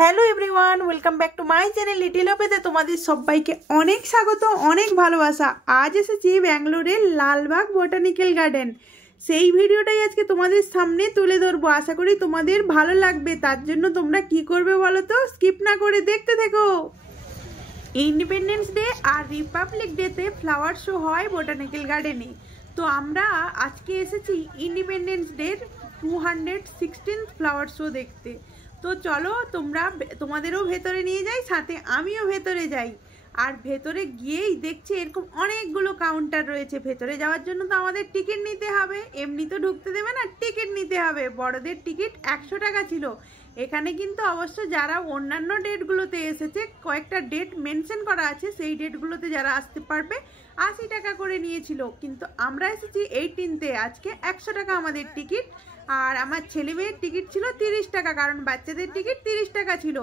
Hello everyone, welcome back to my channel little অফেতে তোমাদের সবাইকে অনেক স্বাগত, অনেক ভালোবাসা। আজ এসেছি ব্যাঙ্গালোরের লালবাগ বোটানিক্যাল গার্ডেন। সেই ভিডিওটাই আজকে তোমাদের সামনে তুলে ধরবো। আশা করি তোমাদের ভালো লাগবে। তার জন্য তোমরা কি করবে বলো তো, স্কিপ না করে দেখতে থেকো। ইন্ডিপেন্ডেন্স ডে আর রিপাবলিক ডেতে ফ্লাওয়ার শো হয় বোটানিক্যাল গার্ডেনে। তো আমরা আজকে এসেছি ইন্ডিপেন্ডেন্স ডের 216 ফ্লাওয়ার শো দেখতে। তো চলো তোমাদেরও ভেতরে নিয়ে যাই, সাথে আমিও ভেতরে যাই। আর ভেতরে গিয়েই দেখছি এরকম অনেকগুলো কাউন্টার রয়েছে। ভেতরে যাওয়ার জন্য তো আমাদের টিকিট নিতে হবে, এমনি তো ঢুকতে দেবে না, টিকিট নিতে হবে। বড়দের টিকিট 100 টাকা ছিল। এখানে কিন্তু অবশ্য যারা অন্যান্য ডেটগুলোতে এসেছে, কয়েকটা ডেট মেনশন করা আছে, সেই ডেটগুলোতে যারা আসতে পারবে 80 টাকা করে নিয়েছিল। কিন্তু আমরা এসেছি 18-তে, আজকে 100 টাকা আমাদের টিকিট। আর আমার ছেলে মেয়ের টিকিট ছিল 30 টাকা, কারণ বাচ্চাদের টিকিট 30 টাকা ছিল।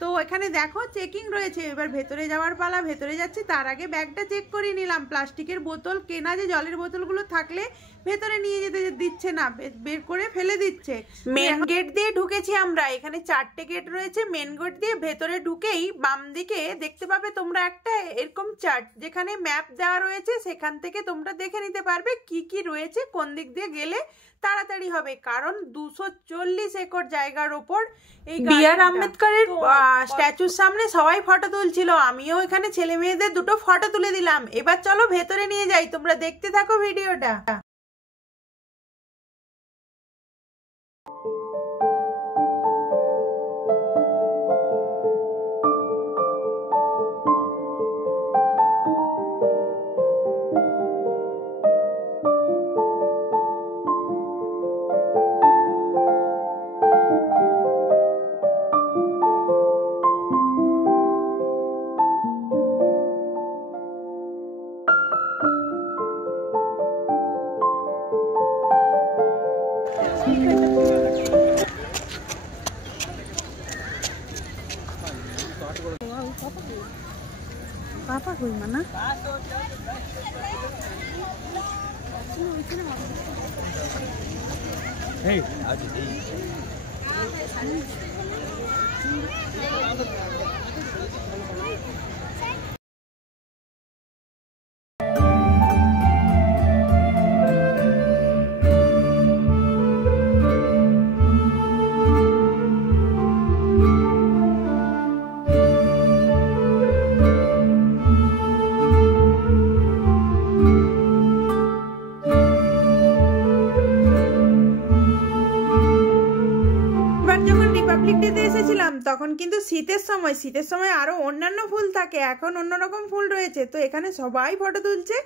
তো এখানে দেখো চেকিং রয়েছে। এবার ভেতরে যাওয়ার পালা, ভেতরে যাচ্ছি। তার আগে ব্যাগটা চেক করে নিলাম। প্লাস্টিকের বোতল কেনা, যে জলের বোতলগুলো থাকলে ভেতরে নিয়ে যেতে দিচ্ছে না, বের করে ফেলে দিচ্ছে। মেন গেট দিয়ে ঢুকেছি আমরা। এখানে 4টে গেট রয়েছে। মেন গেট দিয়ে ভেতরে ঢুকেই বাম দিকে দেখতে পাবে তোমরা একটা এরকম চার্ট, যেখানে ম্যাপ দেওয়া রয়েছে। সেখান থেকে তোমরা দেখে নিতে পারবে কি কি রয়েছে, কোন দিক দিয়ে গেলে তাড়াতাড়ি হবে। কারণ 240 একর জায়গার ওপর এই বি.আর. আম্বেদকরের স্ট্যাচুর সামনে সবাই ফটো তুলছিল। আমিও এখানে ছেলে মেয়েদের দুটো ফটো তুলে দিলাম। এবার চলো ভেতরে নিয়ে যাই, তোমরা দেখতে থাকো ভিডিওটা। পাপা কই মানা Hey, aaj তখন কিন্তু শীতের সময় আরো অন্যান্য ফুল থাকে, এখন অন্যরকম ফুল রয়েছে। তো এখানে সবাই ফটো তুলছে,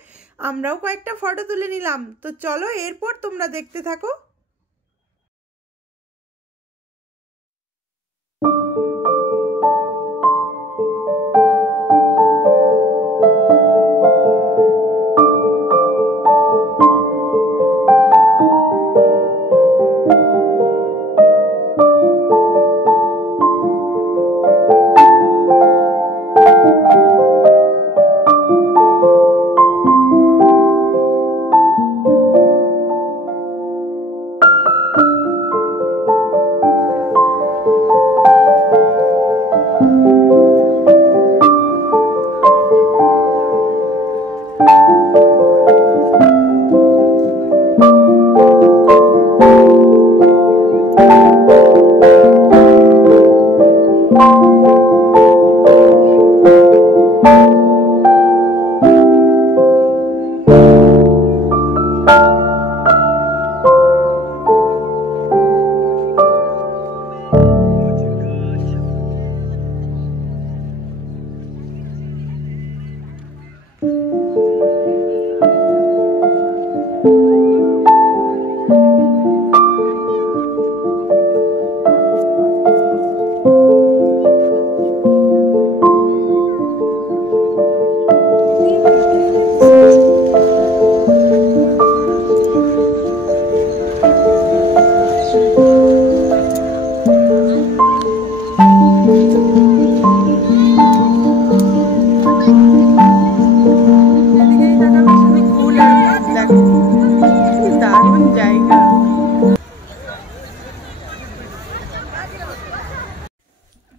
আমরাও কয়েকটা ফটো তুলে নিলাম। তো চলো এরপর তোমরা দেখতে থাকো।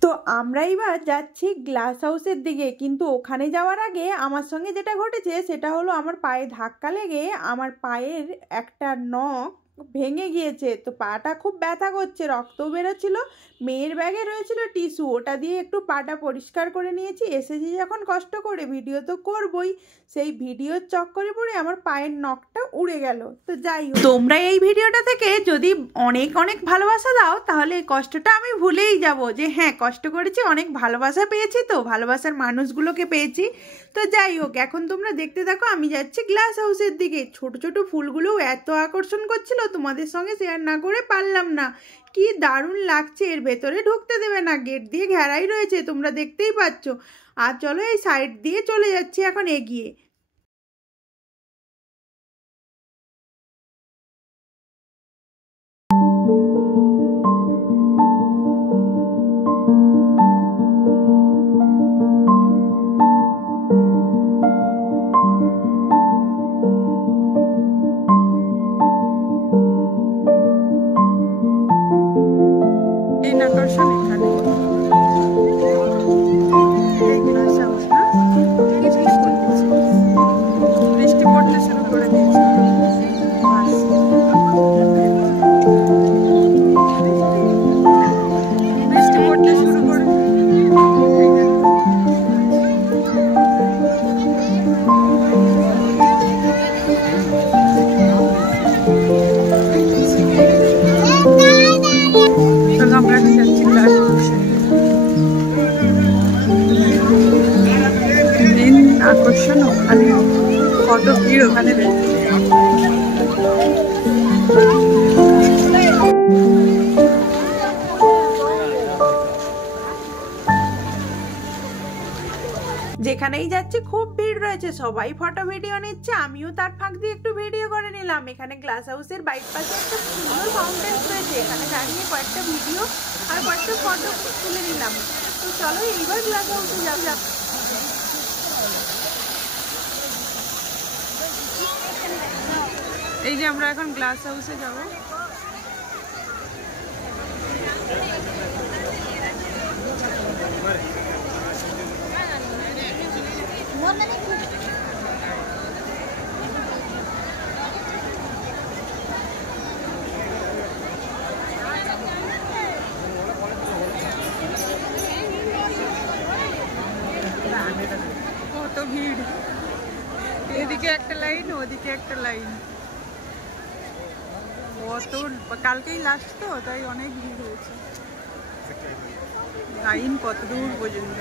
তো আমরা এবার যাচ্ছি গ্লাস হাউসের দিকে, কিন্তু ওখানে যাওয়ার আগে আমার সঙ্গে যেটা ঘটেছে সেটা হলো আমার পায়ে ধাক্কা লেগে আমার পায়ের একটা নখ ভেঙে গিয়েছে। তো পাটা খুব ব্যথা করছে, রক্তও বেরোচ্ছিল। মেয়ের ব্যাগে রয়েছিল টিস্যু, ওটা দিয়ে একটু পাটা পরিষ্কার করে নিয়েছি। এসেছি যখন কষ্ট করে, ভিডিও তো করবই, সেই ভিডিওর চক্করে পড়ে আমার পায়ের নখটা উড়ে গেল। তো যাই হোক, তোমরা এই ভিডিওটা থেকে যদি অনেক অনেক ভালোবাসা দাও তাহলে এই কষ্টটা আমি ভুলেই যাব, যে হ্যাঁ কষ্ট করেছি, অনেক ভালোবাসা পেয়েছি, তো ভালোবাসার মানুষগুলোকে পেয়েছি। তো যাই হোক, এখন তোমরা দেখতে থাকো, আমি যাচ্ছি গ্লাস হাউসের দিকে। ছোট ছোট ফুলগুলোও এত আকর্ষণ করছিল, তোমাদের সঙ্গে শেয়ার না করে পারলাম না। কি দারুণ লাগছে, এর ভেতরে ঢুকতে দেবে না, গেট দিয়ে ঘেরাই রয়েছে, তোমরা দেখতেই পাচ্ছ। আর চলো এই সাইড দিয়ে চলে যাচ্ছি এখন এগিয়ে। আকর্ষণ ওখানে, কত ভিড় ওখানে। যেখানেই যাচ্ছে খুব ভিড় রয়েছে, সবাই ফটো ভিডিও নিচ্ছে, আমিও তার ফাঁক দিয়ে একটু ভিডিও করে নিলাম। এখানে গ্লাস হাউসের বাইক পাশে একটা সুন্দর ফাউন্টেন রয়েছে, এখানে দাঁড়িয়ে কয়েকটা ভিডিও আর কয়েকটা ফটো তুলে নিলাম। তো চলো এইবার গ্লাস হাউসে যাও। এই যে আমরা এখন গ্লাস হাউসে যাব। কত ভিড়, এদিকে একটা লাইন, ওদিকে একটা লাইন। কত, কালকেই লাস্ট তো, তাই অনেক ভিড় হয়েছে, লাইন কত দূর পর্যন্ত।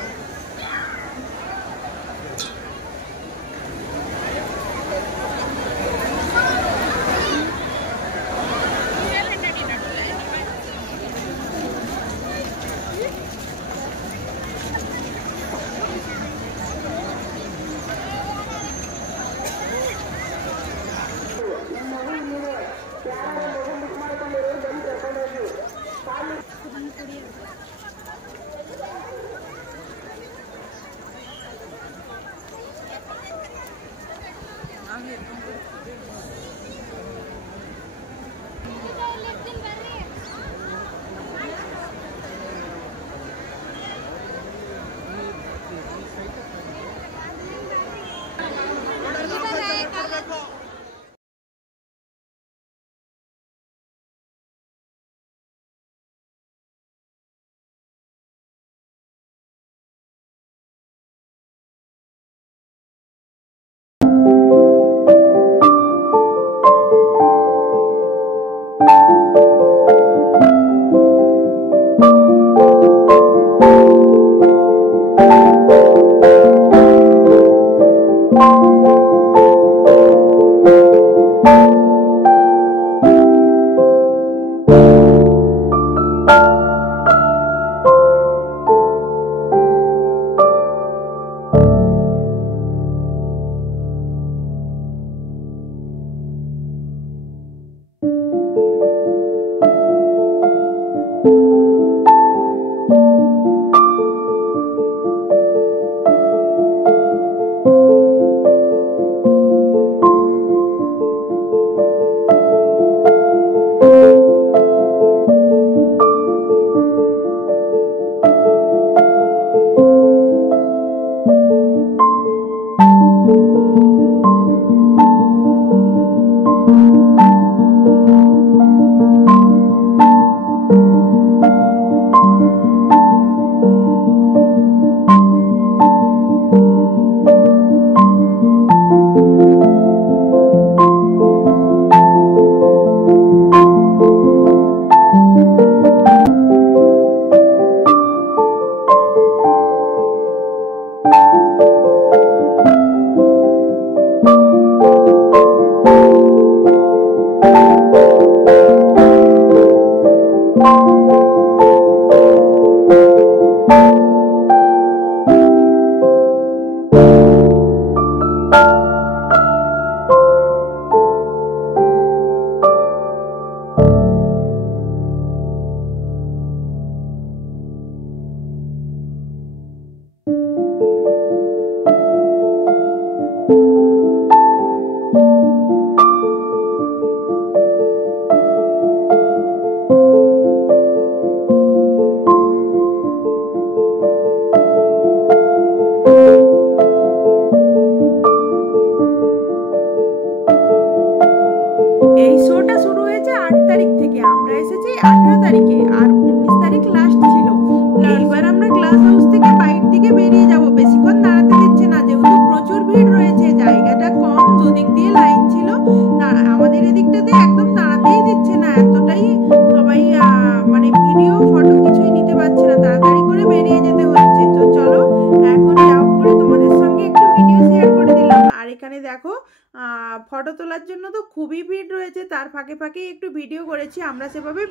মেলার জন্য তো খুবই ভিড় রয়েছে, তার ফাঁকে ফাঁকে একটু ভিডিও করেছি। আমরা সেভাবে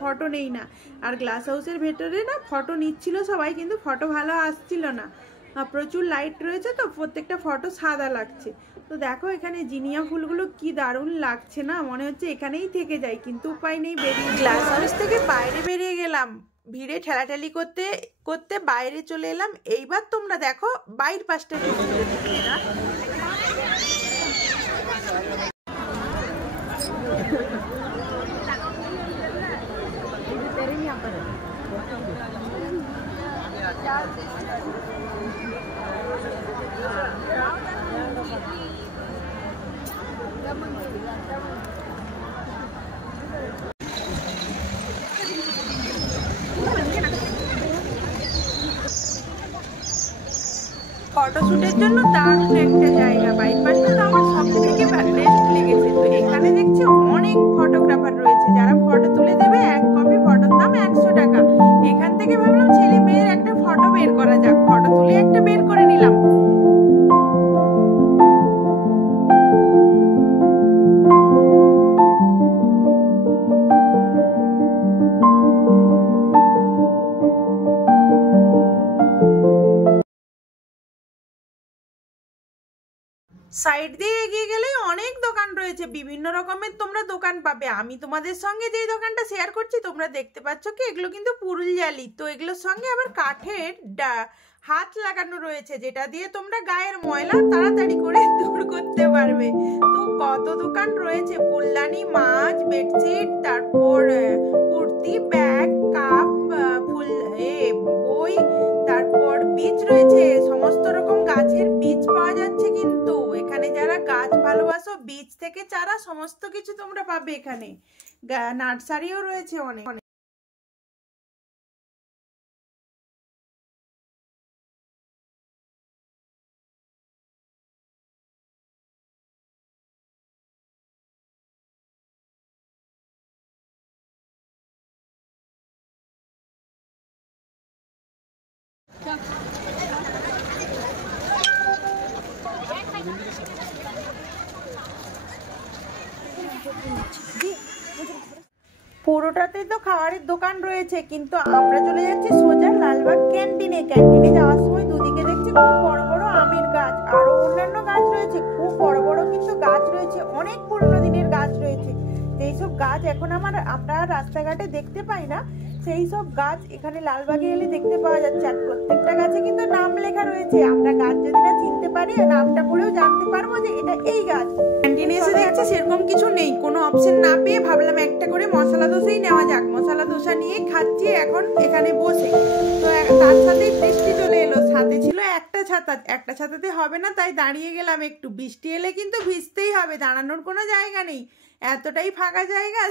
ফটো নেই না, আর গ্লাস হাউসের ভেতরে না ফটো নিচ্ছিল সবাই, কিন্তু ফটো ভালো আসছিল না, প্রচুর লাইট রয়েছে তো প্রত্যেকটা ফটো সাদা লাগছে। তো দেখো এখানে জিনিয়া ফুলগুলো কি দারুণ লাগছে না, মনে হচ্ছে এখানেই থেকে যাই, কিন্তু উপায় নেই, বেরিয়ে গ্লাস হাউস থেকে বাইরে বেরিয়ে গেলাম। ভিড়ে ঠেলাঠেলি করতে করতে বাইরে চলে এলাম। এইবার তোমরা দেখো বাইর পাশটা না। ফটোশুটের জন্য দারুণ একটা জায়গা, বাইপাসটা তো আমার সব থেকে বেস্ট লেগেছে। তো এখানে দেখছি অনেক ফটোগ্রাফার রয়েছে যারা ফটো তুলে দেবে, এক কপি ফটোর দাম 100 টাকা। এখান থেকে ভাবলাম ছেলে মেয়ের একটা ফটো বের করা যাক, ফটো তুলে একটা বের করে নিলাম। সাইড দিয়ে এগিয়ে গেলে অনেক দোকান রয়েছে, বিভিন্ন রকমের তোমরা দোকান পাবে। আমি তোমাদের সঙ্গে যেই দোকানটা শেয়ার করছি তোমরা দেখতে পাচ্ছ কি, এগুলো কিন্তু পুরুল জালি। তো এগুলোর সঙ্গে আবার কাঠের হাত লাগানো রয়েছে, যেটা দিয়ে তোমরা গায়ের ময়লা তাড়াতাড়ি করে দূর করতে পারবে। তো কত দোকান রয়েছে, ফুলদানি, মাছ, বেডশিট, তারপর কুর্তি, ব্যাগ, কাপ, ফুল বই, তারপর বীজ রয়েছে, সমস্ত রকম গাছের বীজ পাওয়া যাচ্ছে। কিন্তু এখানে যারা গাছ ভালোবাসো, বীজ থেকে চারা সমস্ত কিছু তোমরা পাবে এখানে। নার্সারিও রয়েছে অনেক। পুরোটাতে তো খাবারের দোকান রয়েছে, কিন্তু আমরা চলে যাচ্ছি সোজা লালবাগ ক্যান্টিনে। ক্যান্টিনে যাওয়ার সময় দুদিকে দেখছি খুব বড় বড় আমের গাছ, আরো অন্যান্য গাছ রয়েছে, খুব বড় বড় কিন্তু গাছ রয়েছে, অনেক পুরনো দিনের গাছ রয়েছে। যেইসব গাছ এখন আমরা রাস্তাঘাটে দেখতে পাই না, সেই সব গাছ এখানে লালবাগে এলে দেখতে পাওয়া যাচ্ছে। আর প্রত্যেকটা গাছে কিন্তু নাম লেখা রয়েছে, আমরা গাছ যদি না চিনতে পারি নামটা পড়েও জানতে পারবো যে এটা এই গাছ। ক্যান্টিনে এসে দেখছি সেরকম কিছু নেই, কোনো অপশন না পেয়ে ভাবলাম একটা করে মশলা দোসাই নেওয়া যাক। মশলা দোসা নিয়ে খাচ্ছি এখন এখানে বসে। তো তার সাথেই বৃষ্টি চলে এলো, সাথে ছিল একটা ছাতা। একটা ছাতাতে হবে না, তাই দাঁড়িয়ে গেলাম একটু। বৃষ্টি এলে কিন্তু ভিজতেই হবে, দাঁড়ানোর কোনো জায়গা নেই, এতটাই ফাঁকা জায়গা।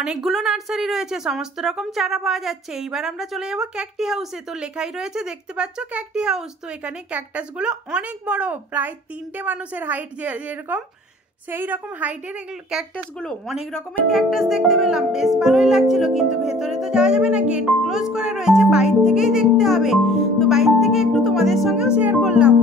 অনেকগুলো নার্সারি রয়েছে, সমস্ত রকম চারা পাওয়া যাচ্ছে। এইবার আমরা চলে যাবো ক্যাকটি হাউসে। তো লেখাই রয়েছে দেখতে পাচ্ছ ক্যাকটি হাউস। তো এখানে ক্যাকটাসগুলো অনেক বড়, প্রায় 3টে মানুষের হাইট যেরকম সেই রকম হাইটের এগুলো ক্যাকটাসগুলো। অনেক রকমের ক্যাকটাস দেখতে পেলাম, বেশ ভালোই লাগছিল। কিন্তু ভেতরে তো যাওয়া যাবে না, গেট ক্লোজ করা রয়েছে, বাইরে থেকেই দেখতে হবে। তো বাইরে থেকে একটু তোমাদের সঙ্গেও শেয়ার করলাম।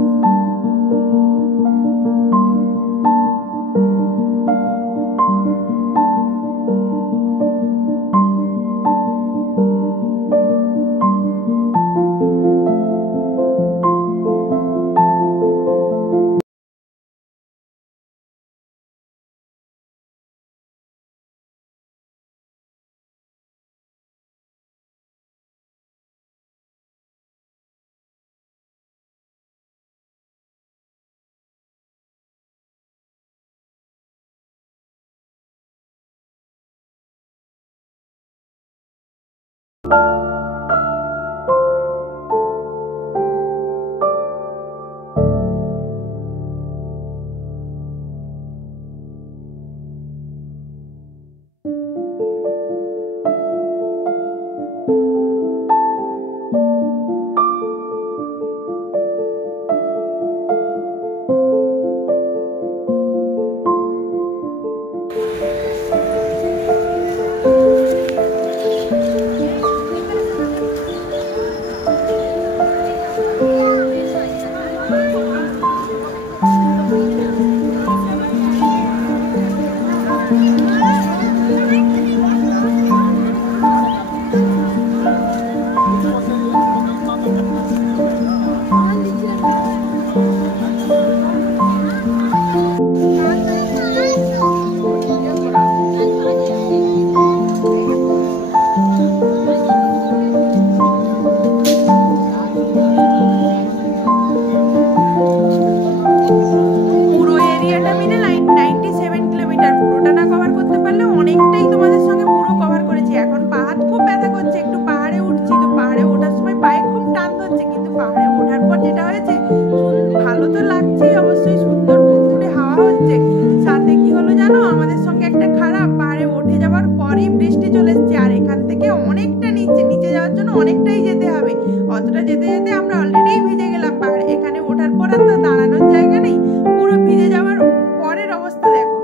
হলো জানো আমাদের সঙ্গে একটা খারাপ, পাহাড়ে উঠে যাওয়ার পরই বৃষ্টি চলে এসেছে, আর এখান থেকে অনেকটা নিচে যাওয়ার জন্য অনেকটাই যেতে হবে। অতটা যেতে যেতে আমরা অলরেডি ভিজে গেলাম। পাহাড়ে এখানে ওঠার পর আর তো দাঁড়ানোর জায়গা নেই, পুরো ভিজে যাওয়ার পরের অবস্থা দেখো।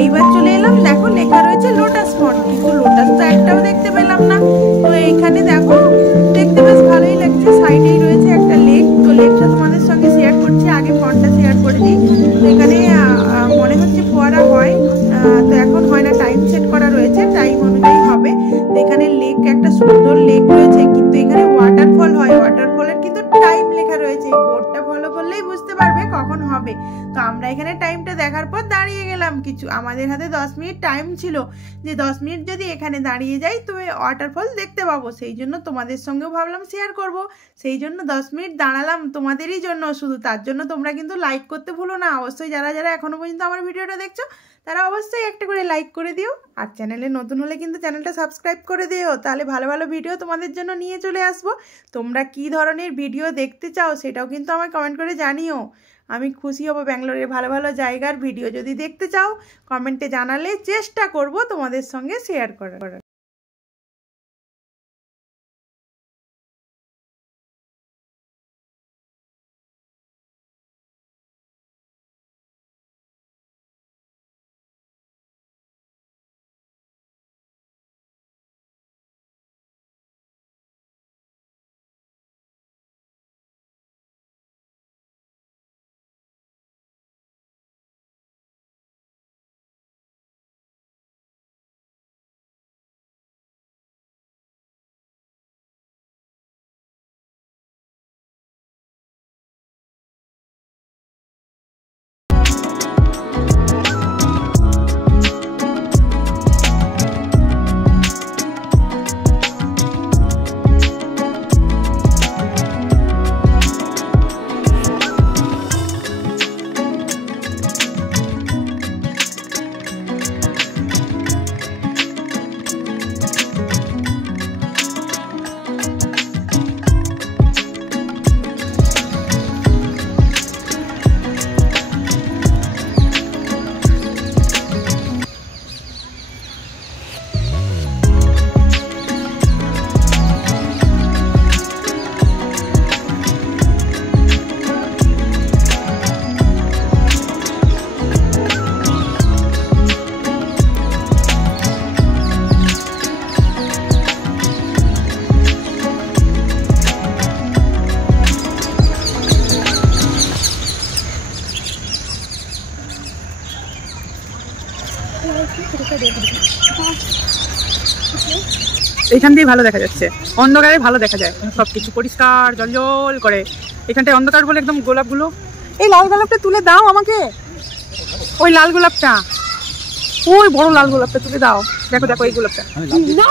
এইবার চলে এলাম, দেখো লেখা রয়েছে লোটাস পন্ড, কিন্তু লোটাস তো একটাও দেখতে পেলাম না। তো এইখানে দেখো দেখতে বেশ ভালোই লাগছে, সাইডেই রয়েছে একটা লেক। তো লেকটা তোমাদের সঙ্গে শেয়ার করছি, আগে পন্ডটা শেয়ার করে দিই। তো এখানে মনে হচ্ছে ফোয়ারা হয়, তো এখন হয় না, টাইম সেট করা রয়েছে, টাইম অনুযায়ী হবে। তো এখানে লেক, একটা সুন্দর লেক রয়েছে, কিন্তু এখানে ওয়াটারফল হয়, ওয়াটারফলের কিন্তু টাইম লেখা রয়েছে। বোর্ডটা ফলো করলেই বুঝতে পারবে কখন হবে। তো আমরা এখানে টাইমটা দেখার পর দাঁড়িয়ে গেলাম, কিছু আমাদের হাতে 10 মিনিট টাইম ছিল, যে 10 মিনিট যদি এখানে দাঁড়িয়ে যাই তো ওয়াটারফল দেখতে পাবো। সেই জন্য তোমাদের সঙ্গেও ভাবলাম শেয়ার করব, সেই জন্য 10 মিনিট দাঁড়ালাম তোমাদেরই জন্য শুধু। তার জন্য তোমরা কিন্তু লাইক করতে ভুলো না, অবশ্যই যারা যারা এখনো পর্যন্ত আমার ভিডিওটা দেখছো তারা অবশ্যই একটা করে লাইক করে দিও, আর চ্যানেলে নতুন হলে কিন্তু চ্যানেলটা সাবস্ক্রাইব করে দিও, তাহলে ভালো ভালো ভিডিও তোমাদের জন্য নিয়ে চলে আসবো। তোমরা কি ধরনের ভিডিও দেখতে চাও সেটাও কিন্তু আমায় কমেন্ট করে জানিও, আমি খুশি হব। ব্যাঙ্গালোরের ভালো ভালো জায়গার ভিডিও যদি দেখতে চাও কমেন্টে জানালে চেষ্টা করব তোমাদের সঙ্গে শেয়ার করার। এইখান দিয়ে ভালো দেখা যাচ্ছে, অন্ধকারে ভালো দেখা যায়, সবকিছু পরিষ্কার জলজল করে। এখানটায় অন্ধকার বলে একদম গোলাপগুলো এই লাল গোলাপটা তুলে দাও আমাকে, ওই লাল গোলাপটা, ওই বড় লাল গোলাপটা তুলে দাও। দেখো দেখো এই গোলাপটা না।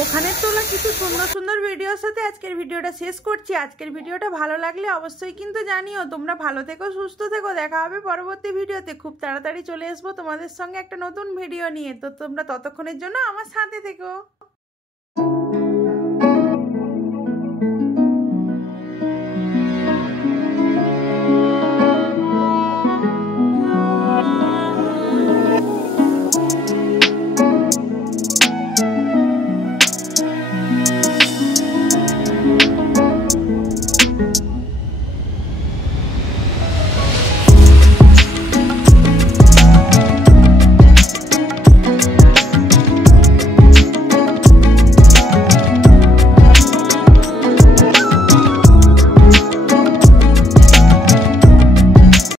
ওখানে তোলা কিছু সুন্দর সুন্দর ভিডিওর সাথে আজকের ভিডিওটা শেষ করছি। আজকের ভিডিওটা ভালো লাগলে অবশ্যই কিন্তু জানিও। তোমরা ভালো থেকো, সুস্থ থেকো, দেখা হবে পরবর্তী ভিডিওতে। খুব তাড়াতাড়ি চলে আসবো তোমাদের সঙ্গে একটা নতুন ভিডিও নিয়ে। তো তোমরা ততক্ষণের জন্য আমার সাথে থেকো।